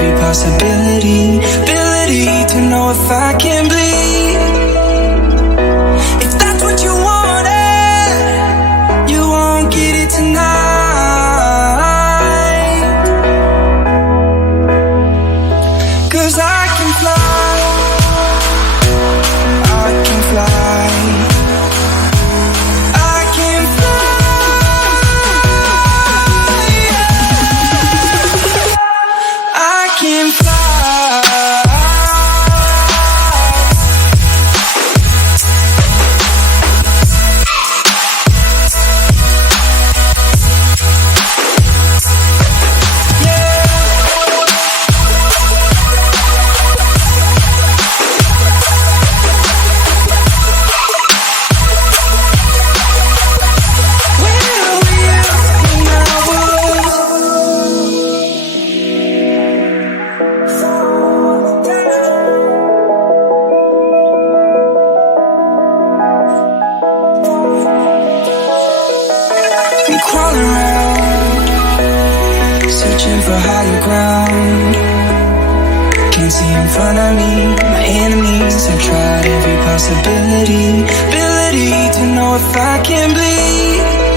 every possibility, ability to know if I can bleed. If that's what you wanted, you won't get it tonight. 'Cause I can fly, I can fly. Crawling around, searching for higher ground. Can't see in front of me, my enemies have tried every possibility, ability to know if I can bleed.